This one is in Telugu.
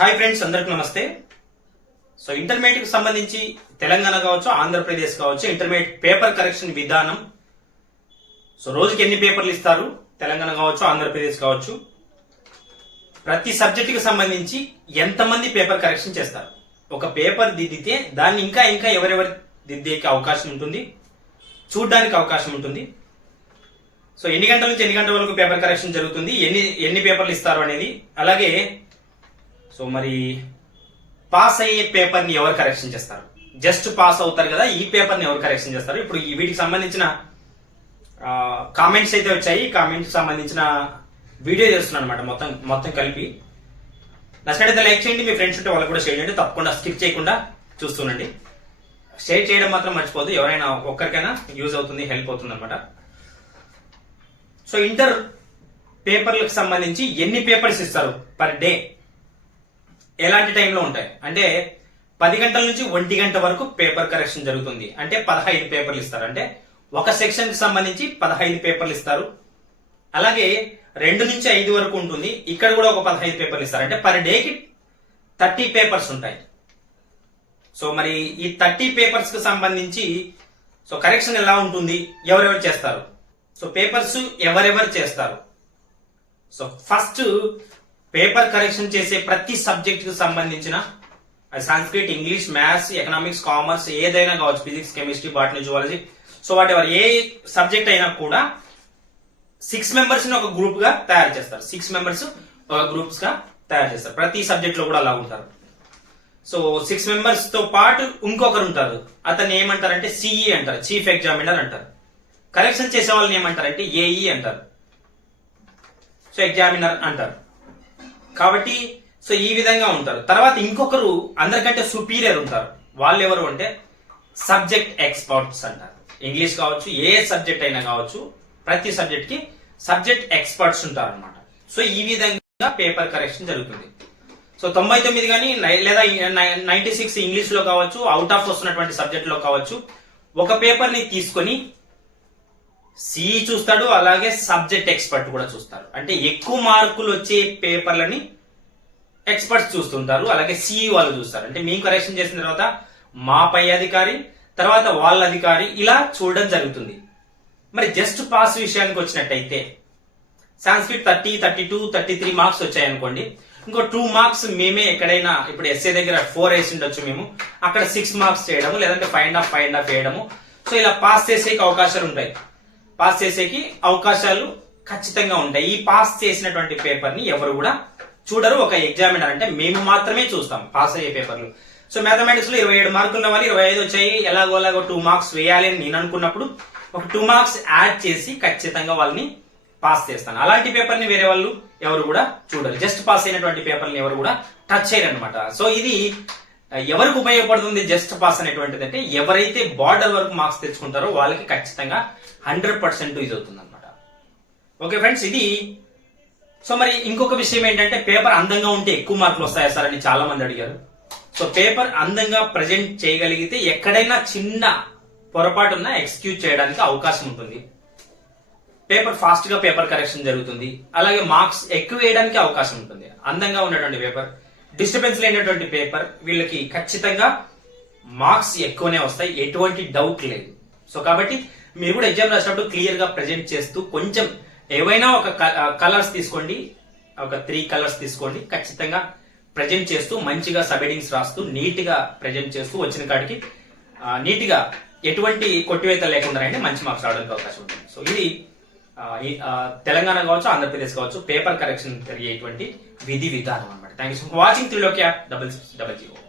హాయ్ ఫ్రెండ్స్, అందరికి నమస్తే. సో ఇంటర్మీడియట్ కి సంబంధించి తెలంగాణ కావచ్చు, ఆంధ్రప్రదేశ్ కావచ్చు, ఇంటర్మీడియట్ పేపర్ కరెక్షన్ విధానం. సో రోజుకి ఎన్ని పేపర్లు ఇస్తారు, తెలంగాణ కావచ్చు, ఆంధ్రప్రదేశ్ కావచ్చు, ప్రతి సబ్జెక్ట్ కి సంబంధించి ఎంతమంది పేపర్ కరెక్షన్ చేస్తారు. ఒక పేపర్ దిద్దితే దాన్ని ఇంకా ఇంకా ఎవరెవరు దిద్దేకి అవకాశం ఉంటుంది, చూడడానికి అవకాశం ఉంటుంది. సో ఎన్ని గంటల నుంచి ఎన్ని గంటల వరకు పేపర్ కరెక్షన్ జరుగుతుంది, ఎన్ని పేపర్లు ఇస్తారు అనేది. అలాగే సో మరి పాస్ అయ్యే పేపర్ ని ఎవరు కరెక్షన్ చేస్తారు, జస్ట్ పాస్ అవుతారు కదా, ఈ పేపర్ ని ఎవరు కరెక్షన్ చేస్తారు. ఇప్పుడు వీటికి సంబంధించిన కామెంట్స్ అయితే వచ్చాయి. కామెంట్స్ సంబంధించిన వీడియో చేస్తున్నాను అనమాట, మొత్తం కలిపి. నచ్చినట్లయితే లైక్ చేయండి, మీ ఫ్రెండ్స్ ఉంటే వాళ్ళకి కూడా షేర్ చేయండి. తప్పకుండా స్కిప్ చేయకుండా చూస్తుండండి. షేర్ చేయడం మాత్రం మర్చిపోదు, ఎవరైనా ఒక్కరికైనా యూజ్ అవుతుంది, హెల్ప్ అవుతుంది అనమాట. సో ఇంటర్ పేపర్లకు సంబంధించి ఎన్ని పేపర్స్ ఇస్తారు పర్ డే, ఎలాంటి టైంలో ఉంటాయి అంటే 10 గంటల నుంచి 1 గంట వరకు పేపర్ కరెక్షన్ జరుగుతుంది. అంటే 15 పేపర్లు ఇస్తారు. అంటే ఒక సెక్షన్ కి సంబంధించి 15 పేపర్లు ఇస్తారు. అలాగే 2 నుంచి 5 వరకు ఉంటుంది, ఇక్కడ కూడా ఒక 15 పేపర్లు ఇస్తారు. అంటే పర్ డేకి 30 పేపర్స్ ఉంటాయి. సో మరి ఈ 30 పేపర్స్ కి సంబంధించి సో కరెక్షన్ ఎలా ఉంటుంది, ఎవరెవరు చేస్తారు, సో పేపర్స్ ఎవరెవరు చేస్తారు. సో ఫస్ట్ పేపర్ కరెక్షన్ చేసే ప్రతి సబ్జెక్ట్ కి సంబంధించిన Sanskrit, English, maths, economics, commerce ఏదైనా కావచ్చు, physics, chemistry, botany, zoology, so వాటి ఏ సబ్జెక్ట్ అయినా కూడా 6 మెంబర్స్ ని ఒక గ్రూప్ గా తయారు చేస్తారు. 6 మెంబర్స్ ఒక గ్రూప్స్ గా తయారు చేస్తారు. ప్రతి సబ్జెక్ట్ లో కూడా అలా ఉంటారు. సో 6 మెంబర్స్ తో పాటు ఇంకొకరు ఉంటారు. అతన్ని ఏమంటారంటే సిఈ అంటారు, చీఫ్ ఎగ్జామినర్ అంటారు. కరెక్షన్ చేసే వాళ్ళని ఏమంటారంటే ఏఈ అంటారు, సో ఎగ్జామినర్ అంటారు. కాబట్టి సో ఈ విధంగా ఉంటారు. తర్వాత ఇంకొకరు అందరికంటే సుపీరియర్ ఉంటారు. వాళ్ళు ఎవరు అంటే సబ్జెక్ట్ ఎక్స్పర్ట్స్ అంటారు. ఇంగ్లీష్ కావచ్చు, ఏ సబ్జెక్ట్ అయినా కావచ్చు, ప్రతి సబ్జెక్ట్ కి సబ్జెక్ట్ ఎక్స్పర్ట్స్ ఉంటారు అనమాట. సో ఈ విధంగా పేపర్ కరెక్షన్ జరుగుతుంది. సో 99 కానీ లేదా 96 ఇంగ్లీష్ లో కావచ్చు, అవుట్ ఆఫ్ వస్తున్నటువంటి సబ్జెక్ట్ లో కావచ్చు, ఒక పేపర్ ని తీసుకొని సిఈ చూస్తాడు, అలాగే సబ్జెక్ట్ ఎక్స్పర్ట్ కూడా చూస్తారు. అంటే ఎక్కువ మార్కులు వచ్చే పేపర్లని ఎక్స్పర్ట్స్ చూస్తుంటారు, అలాగే సిఈ వాళ్ళు చూస్తారు. అంటే మేము కరెక్షన్ చేసిన తర్వాత మా పై అధికారి, తర్వాత వాళ్ళ అధికారి, ఇలా చూడడం జరుగుతుంది. మరి జస్ట్ పాస్ విషయానికి వచ్చినట్టయితే సాంస్క్రిట్ 30, 32, 33 మార్క్స్ వచ్చాయనుకోండి, ఇంకో 2 మార్క్స్ మేమే ఎక్కడైనా, ఇప్పుడు ఎస్ఏ దగ్గర 4 వేసి ఉండొచ్చు, మేము అక్కడ 6 మార్క్స్ చేయడము, లేదంటే 5.5 వేయడము. సో ఇలా పాస్ చేసేకి అవకాశాలు ఉంటాయి. పాస్ చేసేకి అవకాశాలు ఖచ్చితంగా ఉంటాయి. ఈ పాస్ చేసినటువంటి పేపర్ ని ఎవరు కూడా చూడరు, ఒక ఎగ్జామినర్ అంటే మేము మాత్రమే చూస్తాం పాస్ అయ్యే పేపర్లు. సో మ్యాథమెటిక్స్ లో 27 మార్కులు ఉన్న వాళ్ళు 25 వచ్చాయి, ఎలాగోలాగో 2 మార్క్స్ వేయాలి అని నేను అనుకున్నప్పుడు ఒక 2 మార్క్స్ యాడ్ చేసి ఖచ్చితంగా వాళ్ళని పాస్ చేస్తాను. అలాంటి పేపర్ ని వేరే వాళ్ళు ఎవరు కూడా చూడరు. జస్ట్ పాస్ అయినటువంటి పేపర్ ని ఎవరు కూడా టచ్ చేయరు అనమాట. సో ఇది ఎవరికి ఉపయోగపడుతుంది జస్ట్ పాస్ అనేటువంటిది అంటే, ఎవరైతే బార్డర్ వరకు మార్క్స్ తెచ్చుకుంటారో వాళ్ళకి ఖచ్చితంగా 100% యూజ్ అవుతుంది అనమాట. ఓకే ఫ్రెండ్స్, ఇది. సో మరి ఇంకొక విషయం ఏంటంటే, పేపర్ అందంగా ఉంటే ఎక్కువ మార్కులు వస్తాయా సార్ అని చాలా మంది అడిగారు. సో పేపర్ అందంగా ప్రజెంట్ చేయగలిగితే ఎక్కడైనా చిన్న పొరపాటు ఉన్నా ఎక్స్క్యూజ్ చేయడానికి అవకాశం ఉంటుంది. పేపర్ ఫాస్ట్ గా పేపర్ కరెక్షన్ జరుగుతుంది, అలాగే మార్క్స్ ఎక్కువ వేయడానికి అవకాశం ఉంటుంది. అందంగా ఉన్నటువంటి పేపర్, డిస్టర్బెన్స్ లేనటువంటి పేపర్, వీళ్ళకి ఖచ్చితంగా మార్క్స్ ఎక్కువనే వస్తాయి, ఎటువంటి డౌట్ లేదు. సో కాబట్టి మీరు కూడా ఎగ్జామ్ రాసినప్పుడు క్లియర్ గా ప్రెజెంట్ చేస్తూ, కొంచెం ఏవైనా ఒక కలర్స్ తీసుకోండి, ఒక 3 కలర్స్ తీసుకోండి, ఖచ్చితంగా ప్రెజెంట్ చేస్తూ మంచిగా సబ్-హెడ్డింగ్స్ రాస్తూ నీట్ గా ప్రెజెంట్ చేస్తూ వచ్చిన కాడికి నీట్ గా ఎటువంటి కొట్టివేత లేకుండా మంచి మార్క్స్ రావడానికి అవకాశం ఉంటుంది. సో ఇది తెలంగాణ కావచ్చు, ఆంధ్రప్రదేశ్ కావచ్చు, పేపర్ కరెక్షన్ జరిగేటువంటి విధి విధానం అనమాట. Thank you for watching Trilokya 66600.